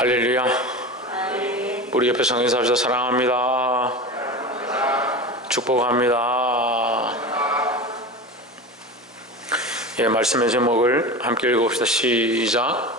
할렐루야. 우리 옆에 성인사합시다. 사랑합니다. 축복합니다. 예, 말씀의 제목을 함께 읽어봅시다. 시작.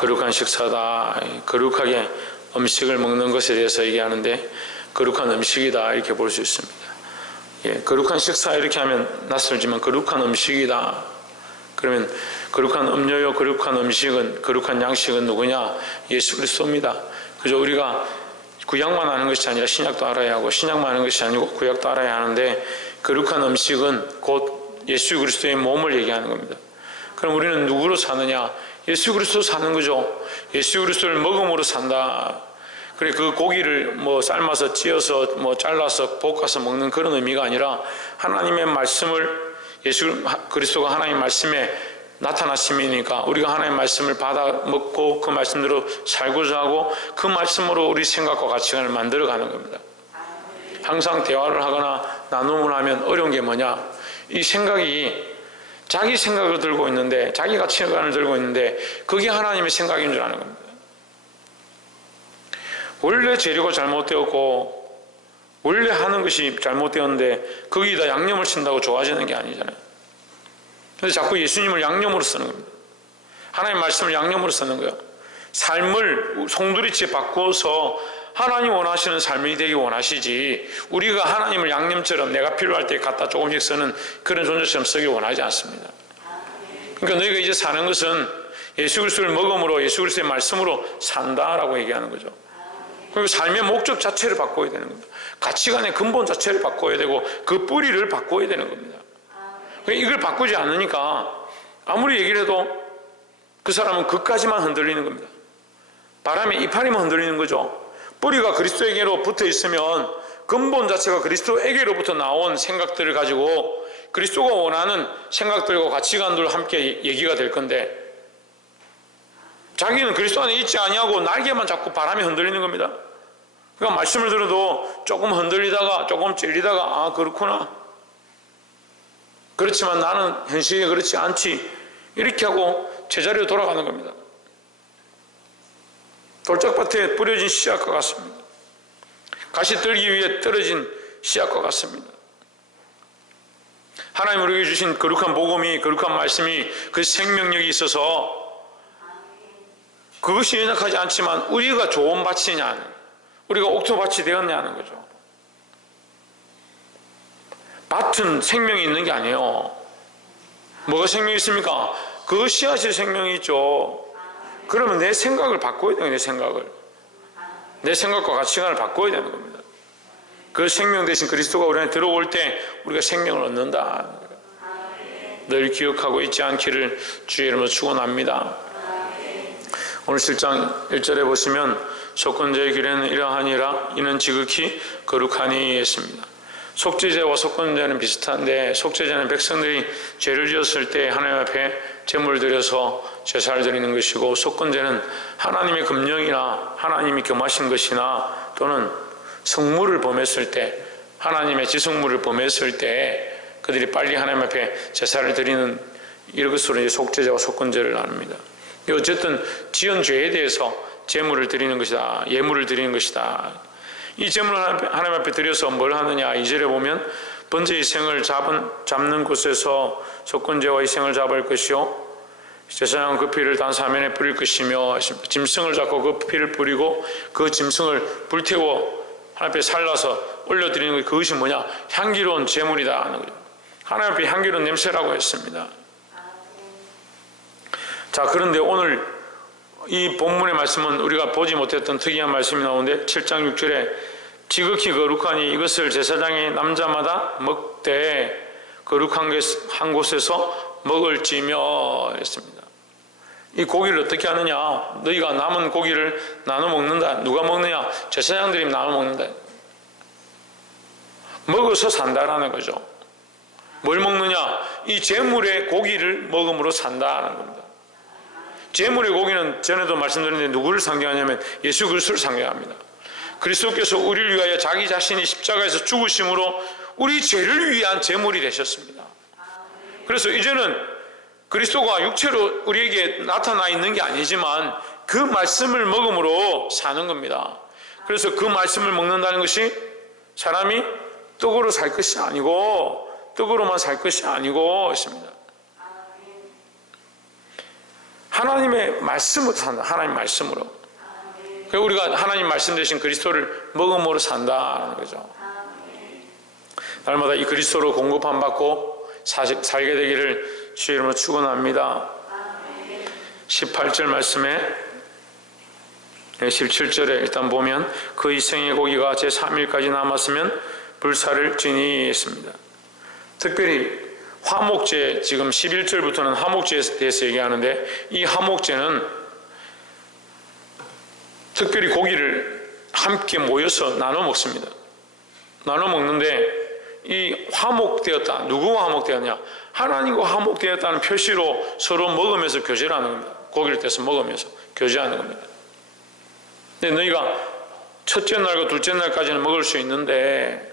거룩한 식사다. 거룩하게 음식을 먹는 것에 대해서 얘기하는데 거룩한 음식이다 이렇게 볼 수 있습니다. 예, 거룩한 식사 이렇게 하면 낯설지만 거룩한 음식이다. 그러면 거룩한 음료요, 거룩한 음식은, 거룩한 양식은 누구냐? 예수 그리스도입니다. 그죠? 우리가 구약만 아는 것이 아니라 신약도 알아야 하고, 신약만 아는 것이 아니고 구약도 알아야 하는데, 거룩한 음식은 곧 예수 그리스도의 몸을 얘기하는 겁니다. 그럼 우리는 누구로 사느냐? 예수 그리스도 사는 거죠. 예수 그리스도를 먹음으로 산다. 그래, 그 고기를 삶아서 찌어서 잘라서 볶아서 먹는 그런 의미가 아니라 하나님의 말씀을, 예수 그리스도가 하나님의 말씀에 나타나심이니까 우리가 하나님의 말씀을 받아 먹고 그 말씀대로 살고자 하고 그 말씀으로 우리 생각과 가치관을 만들어가는 겁니다. 항상 대화를 하거나 나눔을 하면 어려운 게 뭐냐? 이 생각이 자기 생각을 들고 있는데, 자기 가치관을 들고 있는데 그게 하나님의 생각인 줄 아는 겁니다. 원래 재료가 잘못되었고 원래 하는 것이 잘못되었는데 거기다 양념을 친다고 좋아지는 게 아니잖아요. 그래서 자꾸 예수님을 양념으로 쓰는 겁니다. 하나님의 말씀을 양념으로 쓰는 거예요. 삶을 송두리째 바꿔서 하나님 원하시는 삶이 되기 원하시지, 우리가 하나님을 양념처럼 내가 필요할 때 갖다 조금씩 쓰는 그런 존재처럼 쓰기 원하지 않습니다. 그러니까 너희가 이제 사는 것은 예수 그리스도를 먹음으로 예수 그리스도의 말씀으로 산다라고 얘기하는 거죠. 그리고 삶의 목적 자체를 바꿔야 되는 겁니다. 가치관의 근본 자체를 바꿔야 되고 그 뿌리를 바꿔야 되는 겁니다. 이걸 바꾸지 않으니까 아무리 얘기를 해도 그 사람은 그까지만 흔들리는 겁니다. 바람에 이파리만 흔들리는 거죠. 뿌리가 그리스도에게로 붙어 있으면 근본 자체가 그리스도에게로부터 나온 생각들을 가지고 그리스도가 원하는 생각들과 가치관들과 함께 얘기가 될 건데, 자기는 그리스도 안에 있지 아니하고 날개만 자꾸 바람에 흔들리는 겁니다. 그러니까 말씀을 들어도 조금 흔들리다가 조금 찔리다가 아 그렇구나, 그렇지만 나는 현실에 그렇지 않지, 이렇게 하고 제자리로 돌아가는 겁니다. 돌짝밭에 뿌려진 씨앗과 같습니다. 가시 떨기 위해 떨어진 씨앗과 같습니다. 하나님 우리에게 주신 거룩한 복음이, 거룩한 말씀이 그 생명력이 있어서 그것이 연약하지 않지만 우리가 좋은 밭이냐, 우리가 옥토밭이 되었냐는 거죠. 밭은 생명이 있는 게 아니에요. 뭐가 생명이 있습니까? 그 씨앗이 생명이 있죠. 그러면 내 생각을 바꿔야 돼요. 내 생각과 가치관을 바꿔야 되는 겁니다. 그 생명 대신 그리스도가 우리 안에 들어올 때 우리가 생명을 얻는다. 늘 기억하고 있지 않기를 주의 이름으로 축원합니다. 오늘 7장 1절에 보시면 속건제의 길에는 이러하니라 이는 지극히 거룩하니 했습니다. 속죄제와 속건제는 비슷한데, 속죄제는 백성들이 죄를 지었을 때 하나님 앞에 제물을 드려서 제사를 드리는 것이고, 속건제는 하나님의 금령이나 하나님이 겸하신 것이나 또는 성물을 범했을 때, 하나님의 지성물을 범했을 때 그들이 빨리 하나님 앞에 제사를 드리는 이런 것으로 이제 속죄제와 속건제를 나눕니다. 어쨌든 지은 죄에 대해서 제물을 드리는 것이다, 예물을 드리는 것이다. 이 제물을 하나님 앞에 드려서 뭘 하느냐, 2절에 보면 번제 희생을 잡는 곳에서 속건제와 희생을 잡을 것이요 제사장은 그 피를 단 사면에 뿌릴 것이며, 짐승을 잡고 그 피를 뿌리고 그 짐승을 불태워 하나님 앞에 살라서 올려드리는 것, 그것이 뭐냐, 향기로운 제물이다 하는 거죠. 하나님 앞에 향기로운 냄새라고 했습니다. 자, 그런데 오늘 이 본문의 말씀은 우리가 보지 못했던 특이한 말씀이 나오는데 7장 6절에 지극히 거룩하니 이것을 제사장이 남자마다 먹되 거룩한 한 곳에서 먹을지며 했습니다. 이 고기를 어떻게 하느냐, 너희가 남은 고기를 나눠 먹는다. 누가 먹느냐? 제사장들이 나눠 먹는다. 먹어서 산다라는 거죠. 뭘 먹느냐? 이 제물의 고기를 먹음으로 산다는 겁니다. 제물의 고기는 전에도 말씀드렸는데 누구를 상징하냐면 예수 그리스도를 상징합니다. 그리스도께서 우리를 위하여 자기 자신이 십자가에서 죽으심으로 우리 죄를 위한 제물이 되셨습니다. 그래서 이제는 그리스도가 육체로 우리에게 나타나 있는 게 아니지만 그 말씀을 먹음으로 사는 겁니다. 그래서 그 말씀을 먹는다는 것이 사람이 떡으로 살 것이 아니고, 떡으로만 살 것이 아니고 있습니다. 하나님의 말씀으로 산다. 하나님 말씀으로. 우리가 하나님 말씀 대신 그리스도를 먹음으로 산다는 거죠. 날마다 이 그리스도로 공급함 받고 살게 되기를 주의 이름으로 축원합니다. 18절 말씀에 17절에 일단 보면 그 이생의 고기가 제3일까지 남았으면 불사를 지니 했습니다. 특별히 화목제, 지금 11절부터는 화목제에 대해서 얘기하는데, 이 화목제는 특별히 고기를 함께 모여서 나눠 먹습니다. 나눠 먹는데 이 화목되었다. 누구와 화목되었냐? 하나님과 화목되었다는 표시로 서로 먹으면서 교제를 하는 겁니다. 고기를 떼서 먹으면서 교제하는 겁니다. 근데 너희가 첫째 날과 둘째 날까지는 먹을 수 있는데,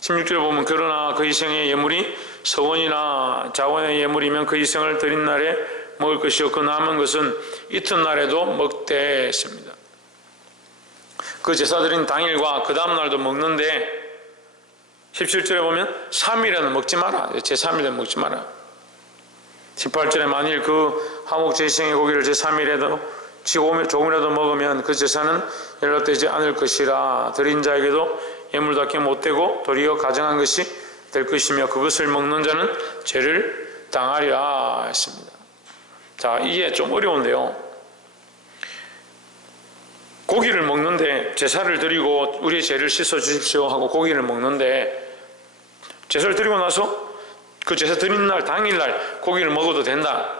16절에 보면 그러나 그 이생의 예물이 서원이나 자원의 예물이면 그 이생을 드린 날에 먹을 것이요 그 남은 것은 이튿날에도 먹되 했습니다. 그 제사 드린 당일과 그 다음 날도 먹는데 17절에 보면 3일에는 먹지 마라. 제3일에는 먹지 마라. 18절에 만일 그 화목제 이생의 고기를 제3일에도 조금이라도 먹으면 그 제사는 연락되지 않을 것이라. 드린 자에게도 예물답게 못되고 도리어 가정한 것이 될 것이며 그것을 먹는 자는 죄를 당하리라 했습니다. 자, 이게 좀 어려운데요. 고기를 먹는데 제사를 드리고 우리의 죄를 씻어 주십시오 하고 고기를 먹는데, 제사를 드리고 나서 그 제사 드린 날 당일날 고기를 먹어도 된다.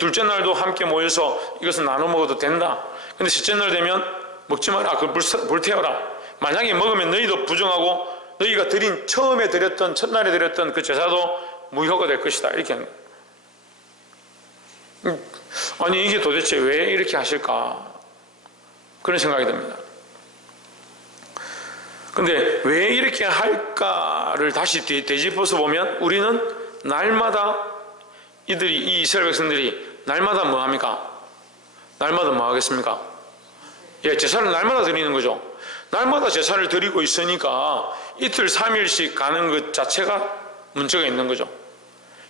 둘째 날도 함께 모여서 이것을 나눠 먹어도 된다. 근데 셋째 날 되면 먹지 마라. 그걸 불태워라. 만약에 먹으면 너희도 부정하고 너희가 처음에 드렸던, 첫날에 드렸던 그 제사도 무효가 될 것이다. 이렇게 하는 거예요. 아니, 이게 도대체 왜 이렇게 하실까? 그런 생각이 듭니다. 근데 왜 이렇게 할까를 다시 되짚어서 보면 우리는 날마다 이 이스라엘 백성들이 날마다 뭐 합니까? 날마다 뭐 하겠습니까? 예, 제사를 날마다 드리는 거죠. 날마다 제사를 드리고 있으니까 이틀 3일씩 가는 것 자체가 문제가 있는 거죠.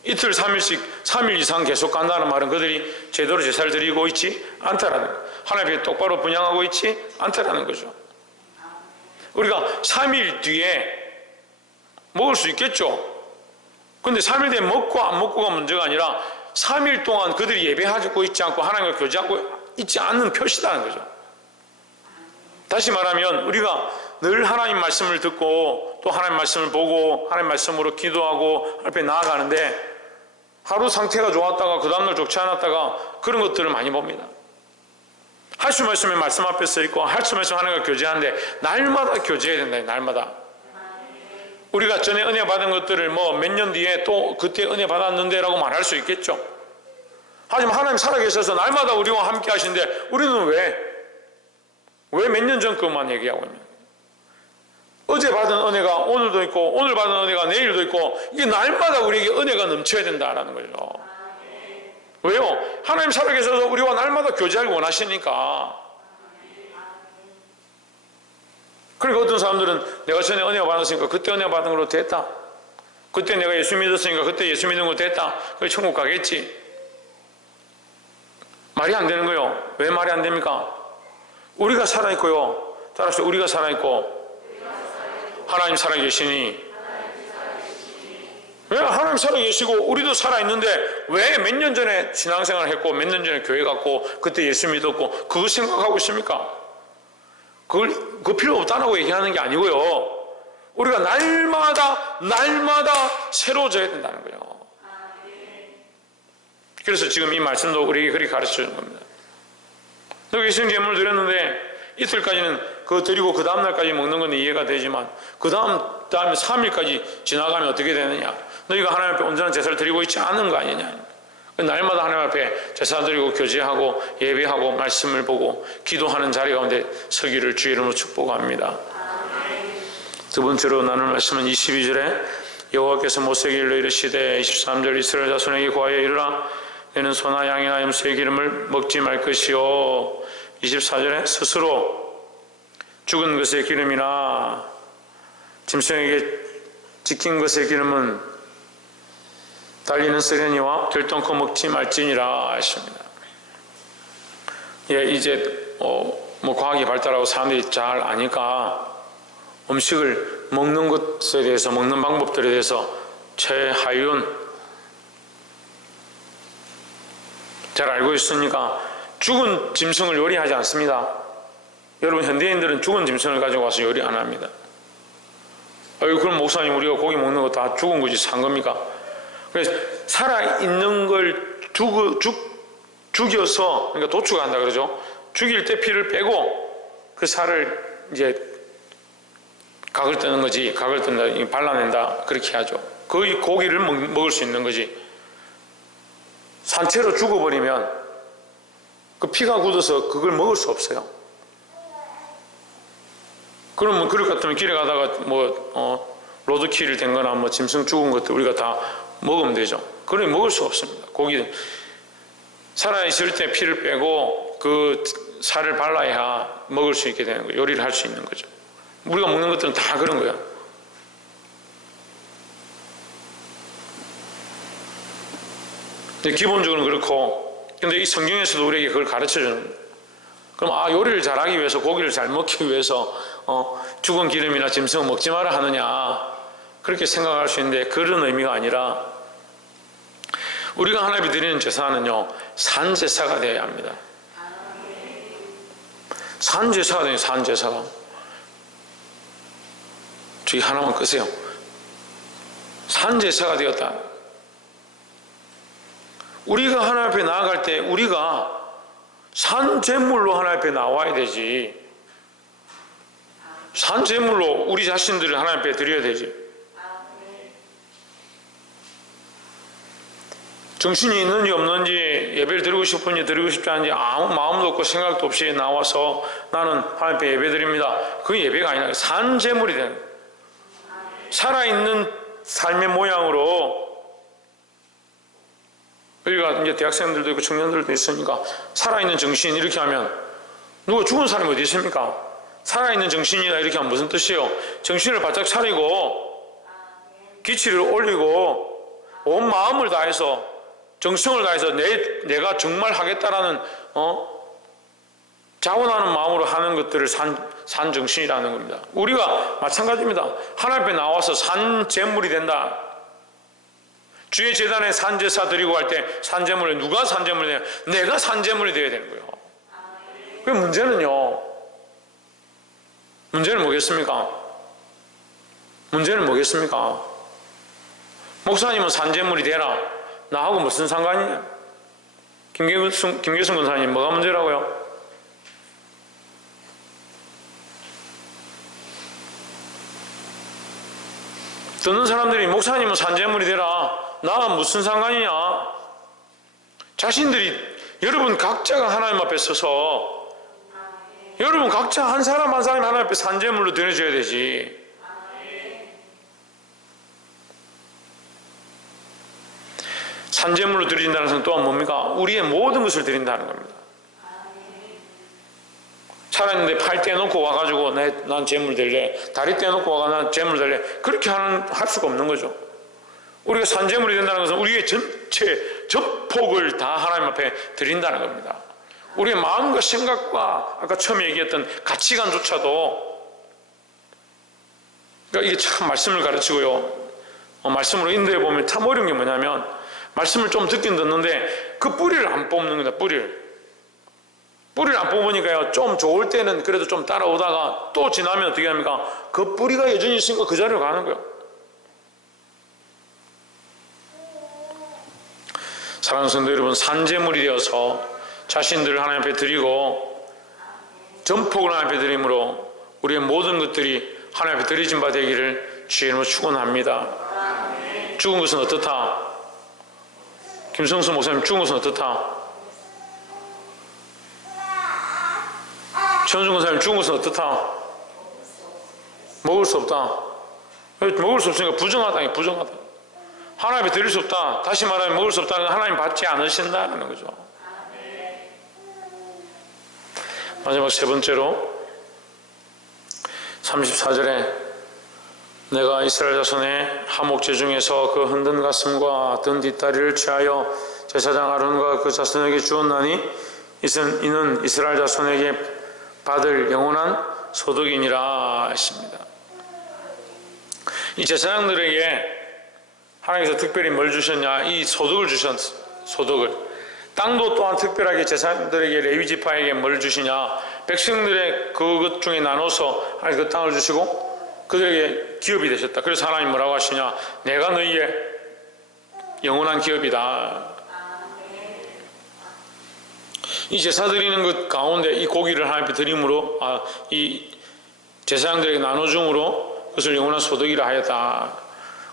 이틀 3일씩 3일 이상 계속 간다는 말은 그들이 제대로 제사를 드리고 있지 않다라는 거예요. 하나님 앞에 똑바로 분양하고 있지 않다라는 거죠. 우리가 3일 뒤에 먹을 수 있겠죠. 근데 3일 뒤에 먹고 안 먹고가 문제가 아니라 3일 동안 그들이 예배하고 있지 않고 하나님과 교제하고 있지 않는 표시다는 거죠. 다시 말하면 우리가 늘 하나님 말씀을 듣고 또 하나님 말씀을 보고 하나님 말씀으로 기도하고 앞에 나아가는데, 하루 상태가 좋았다가 그 다음날 좋지 않았다가 그런 것들을 많이 봅니다. 할 수 말씀에 말씀 앞에 서 있고 할 수 말씀 하나님과 교제하는데 날마다 교제해야 된다. 날마다. 우리가 전에 은혜 받은 것들을 뭐 몇 년 뒤에 또 그때 은혜 받았는데 라고 말할 수 있겠죠. 하지만 하나님 살아계셔서 날마다 우리와 함께 하시는데 우리는 왜 몇 년 전 것만 얘기하고 있냐. 어제 받은 은혜가 오늘도 있고 오늘 받은 은혜가 내일도 있고, 이게 날마다 우리에게 은혜가 넘쳐야 된다라는 거죠. 왜요? 하나님 살아계셔서 우리와 날마다 교제하기 원하시니까. 그러니까 어떤 사람들은 내가 전에 은혜가 받았으니까 그때 은혜 받은 걸로 됐다. 그때 내가 예수 믿었으니까 그때 예수 믿은 거 됐다. 그래 천국 가겠지. 말이 안 되는 거예요. 왜 말이 안 됩니까? 우리가 살아있고요. 따라서 우리가 살아있고 하나님 살아계시니, 왜 하나님 살아계시고 우리도 살아있는데 왜 몇 년 전에 신앙생활을 했고 몇 년 전에 교회 갔고 그때 예수 믿었고 그거 생각하고 있습니까? 그거 필요 없다라고 얘기하는 게 아니고요. 우리가 날마다 새로워져야 된다는 거예요. 그래서 지금 이 말씀도 우리에게 그렇게 가르쳐 주는 겁니다. 너희 예수님 제물을 드렸는데 이틀까지는 그거 드리고 그 다음날까지 먹는 건 이해가 되지만 그 다음에 3일까지 지나가면 어떻게 되느냐. 너희가 하나님 앞에 온전한 제사를 드리고 있지 않은 거 아니냐. 날마다 하나님 앞에 제사 드리고 교제하고 예배하고 말씀을 보고 기도하는 자리 가운데 서기를 주의 이름으로 축복합니다. 두 번째로 나눌 말씀은 22절에 여호와께서 모세에게 일러 이르시되 23절 이스라엘 자손에게 고하여 이르라 너는 소나 양이나 염소의 기름을 먹지 말 것이요. 24절에 스스로 죽은 것의 기름이나 짐승에게 지킨 것의 기름은 달리는 쓰레니와 결동코 먹지 말지니라 하십니다. 예, 이제 과학이 발달하고 사람들이 잘 아니까 음식을 먹는 것에 대해서, 먹는 방법들에 대해서 최하위원 잘 알고 있으니까 죽은 짐승을 요리하지 않습니다. 여러분, 현대인들은 죽은 짐승을 가지고 와서 요리 안 합니다. 그럼 목사님, 우리가 고기 먹는 거 다 죽은 거지 산 겁니까? 그래서 살아있는 걸 죽여서, 그러니까 도축한다 그러죠. 죽일 때 피를 빼고 그 살을 이제 각을 뜨는 거지. 각을 뜬다, 발라낸다, 그렇게 하죠. 그 고기를 먹을 수 있는 거지. 산채로 죽어버리면 그 피가 굳어서 그걸 먹을 수 없어요. 그러면 그럴 것 같으면 길에 가다가 로드킬 된 거나 짐승 죽은 것들 우리가 다 먹으면 되죠. 그러니 먹을 수 없습니다. 고기 살아있을 때 피를 빼고 그 살을 발라야 먹을 수 있게 되는 거예요. 요리를 할 수 있는 거죠. 우리가 먹는 것들은 다 그런 거야. 기본적으로는 그렇고, 근데 이 성경에서도 우리에게 그걸 가르쳐 주는 거예요. 그럼 요리를 잘하기 위해서, 고기를 잘 먹기 위해서 죽은 기름이나 짐승을 먹지 마라 하느냐, 그렇게 생각할 수 있는데 그런 의미가 아니라 우리가 하나님이 드리는 제사는요, 산제사가 되어야 합니다. 산제사가 돼요. 산제사가. 저기 하나만 끄세요. 산제사가 되었다. 우리가 하나님 앞에 나아갈 때 우리가 산제물로 하나님 앞에 나와야 되지. 산제물로 우리 자신들을 하나님 앞에 드려야 되지. 정신이 있는지 없는지, 예배를 드리고 싶은지 드리고 싶지 않은지 아무 마음도 없고 생각도 없이 나와서 나는 하나님 앞에 예배 드립니다. 그게 예배가 아니라 산제물이 되는 거예요. 살아있는 삶의 모양으로. 우리가 이제 대학생들도 있고 청년들도 있으니까 살아있는 정신 이렇게 하면, 누가 죽은 사람이 어디 있습니까? 살아있는 정신이다 이렇게 하면 무슨 뜻이에요? 정신을 바짝 차리고 기치를 올리고 온 마음을 다해서 정성을 다해서 내가 정말 하겠다라는 자원하는 마음으로 하는 것들을 산 정신이라는 겁니다. 우리가 마찬가지입니다. 하나님 앞에 나와서 산제물이 된다. 주의 재단에 산제사 드리고 할 때 산제물을, 누가 산제물이 되냐? 내가 산제물이 되어야 되는 거예요. 그 문제는요, 문제는 뭐겠습니까? 문제는 뭐겠습니까? 목사님은 산제물이 되라. 나하고 무슨 상관이냐? 김계순 권사님, 뭐가 문제라고요? 듣는 사람들이 목사님은 산제물이 되라. 나와 무슨 상관이냐? 자신들이, 여러분 각자가 하나님 앞에 서서 여러분 각자 한 사람 한 사람이 하나님 앞에 산제물로 드려줘야 되지. 산제물로 드린다는 것은 또한 뭡니까? 우리의 모든 것을 드린다는 겁니다. 살았는데 팔 떼놓고 와가지고 난 제물 드릴래, 다리 떼놓고 와가 난 제물 드릴래, 그렇게 할 수가 없는 거죠. 우리가 산제물이 된다는 것은 우리의 전체 전폭을 다 하나님 앞에 드린다는 겁니다. 우리의 마음과 생각과 아까 처음에 얘기했던 가치관조차도, 그러니까 이게 참 말씀을 가르치고요, 말씀으로 인도해 보면 참 어려운 게 뭐냐면, 말씀을 좀 듣긴 듣는데 그 뿌리를 안 뽑는 거다. 뿌리를 안 뽑으니까요, 좀 좋을 때는 그래도 좀 따라오다가 또 지나면 어떻게 합니까? 그 뿌리가 여전히 있으니까 그 자리로 가는 거예요. 사랑하는 성도 여러분, 산제물이 되어서 자신들을 하나님 앞에 드리고 전폭을 하나님 앞에 드림으로 우리의 모든 것들이 하나님 앞에 드려진 바 되기를 주의 이름으로 축원합니다. 죽은 것은 어떻다? 김성수 목사님, 죽은 것은 어떻다? 최원중 권사님, 죽은 것은 어떻다? 먹을 수 없다. 먹을 수 없으니까 부정하다. 부정하다. 하나님 앞에 드릴 수 없다. 다시 말하면 먹을 수 없다는 건 하나님 받지 않으신다는 거죠. 마지막 세 번째로 34절에 내가 이스라엘 자손의 하목제 중에서 그 흔든 가슴과 든 뒷다리를 취하여 제사장 아론과 그 자손에게 주었나니 이는 이스라엘 자손에게 받을 영원한 소득이니라 하십니다. 이 제사장들에게 하나님께서 특별히 뭘 주셨냐? 이 소득을 주셨어요. 소득을. 땅도 또한 특별하게 제사장들에게 레위지파에게 뭘 주시냐? 백성들의 그것 중에 나눠서 하나님 그 땅을 주시고 그들에게 기업이 되셨다. 그래서 하나님 뭐라고 하시냐? 내가 너희의 영원한 기업이다. 이 제사 드리는 것 가운데 이 고기를 하나님께 드림으로 이 제사장들에게 나눠줌으로 그것을 영원한 소득이라 하였다.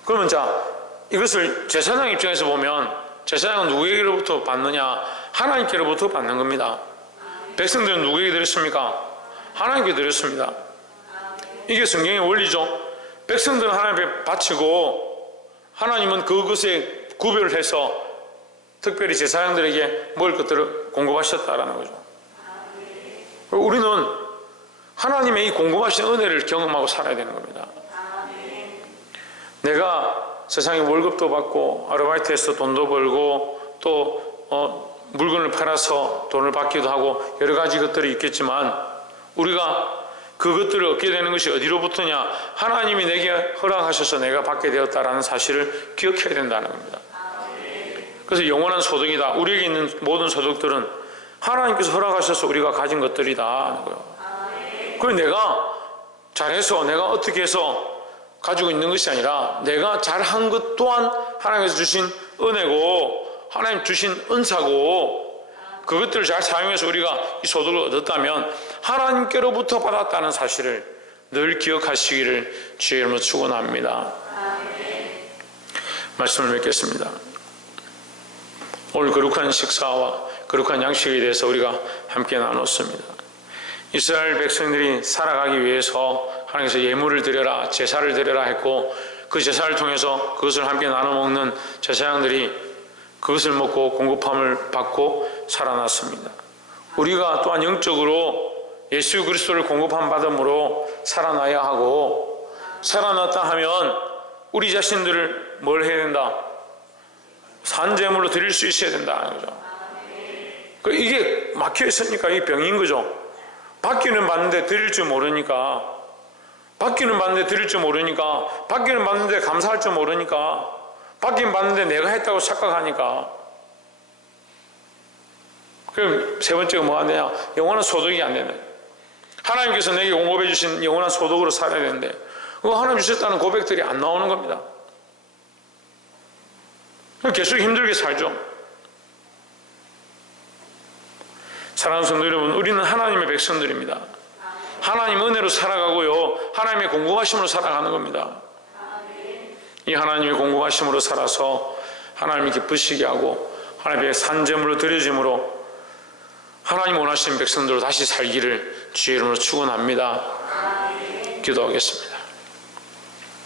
그러면 자, 이것을 제사장 입장에서 보면 제사장은 누구에게로부터 받느냐? 하나님께로부터 받는 겁니다. 백성들은 누구에게 드렸습니까? 하나님께 드렸습니다. 이게 성경의 원리죠. 백성들은 하나님 앞에 바치고 하나님은 그것에 구별을 해서 특별히 제사장들에게 먹을 것들을 공급하셨다라는 거죠. 우리는 하나님의 이 공급하신 은혜를 경험하고 살아야 되는 겁니다. 내가 세상에 월급도 받고 아르바이트해서 돈도 벌고 또 물건을 팔아서 돈을 받기도 하고 여러 가지 것들이 있겠지만 우리가 그것들을 얻게 되는 것이 어디로부터냐? 하나님이 내게 허락하셔서 내가 받게 되었다라는 사실을 기억해야 된다는 겁니다. 그래서 영원한 소득이다. 우리에게 있는 모든 소득들은 하나님께서 허락하셔서 우리가 가진 것들이다 하는 거예요. 그걸 내가 잘해서 내가 어떻게 해서 가지고 있는 것이 아니라 내가 잘한 것 또한 하나님께서 주신 은혜고 하나님 주신 은사고 그것들을 잘 사용해서 우리가 이 소득을 얻었다면 하나님께로부터 받았다는 사실을 늘 기억하시기를 주의 이름으로 축원합니다. 말씀을 맺겠습니다. 오늘 거룩한 식사와 거룩한 양식에 대해서 우리가 함께 나눴습니다. 이스라엘 백성들이 살아가기 위해서 하나님께서 예물을 드려라, 제사를 드려라 했고 그 제사를 통해서 그것을 함께 나눠 먹는 제사장들이 그것을 먹고 공급함을 받고 살아났습니다. 우리가 또한 영적으로 예수 그리스도를 공급함 받음으로 살아나야 하고 살아났다 하면 우리 자신들을 뭘 해야 된다? 산제물로 드릴 수 있어야 된다는 거죠. 이게 막혀 있으니까 이게 병인 거죠. 받기는 받는데 드릴 줄 모르니까 받기는 받는데 드릴 줄 모르니까 받기는 받는데 감사할 줄 모르니까 받기는 받는데 내가 했다고 착각하니까 그럼 세 번째가 뭐가 되냐? 영원한 소득이 안 되는 하나님께서 내게 공급해 주신 영원한 소득으로 살아야 되는데 그거 하나님 주셨다는 고백들이 안 나오는 겁니다. 계속 힘들게 살죠. 사랑하는 성도 여러분, 우리는 하나님의 백성들입니다. 하나님 은혜로 살아가고요 하나님의 공급하심으로 살아가는 겁니다. 이 하나님의 공급하심으로 살아서 하나님이 기쁘시게 하고 하나님의 산제물로 드려짐으로 하나님 원하시는 백성들로 다시 살기를 주의 이름으로 축원합니다. 기도하겠습니다.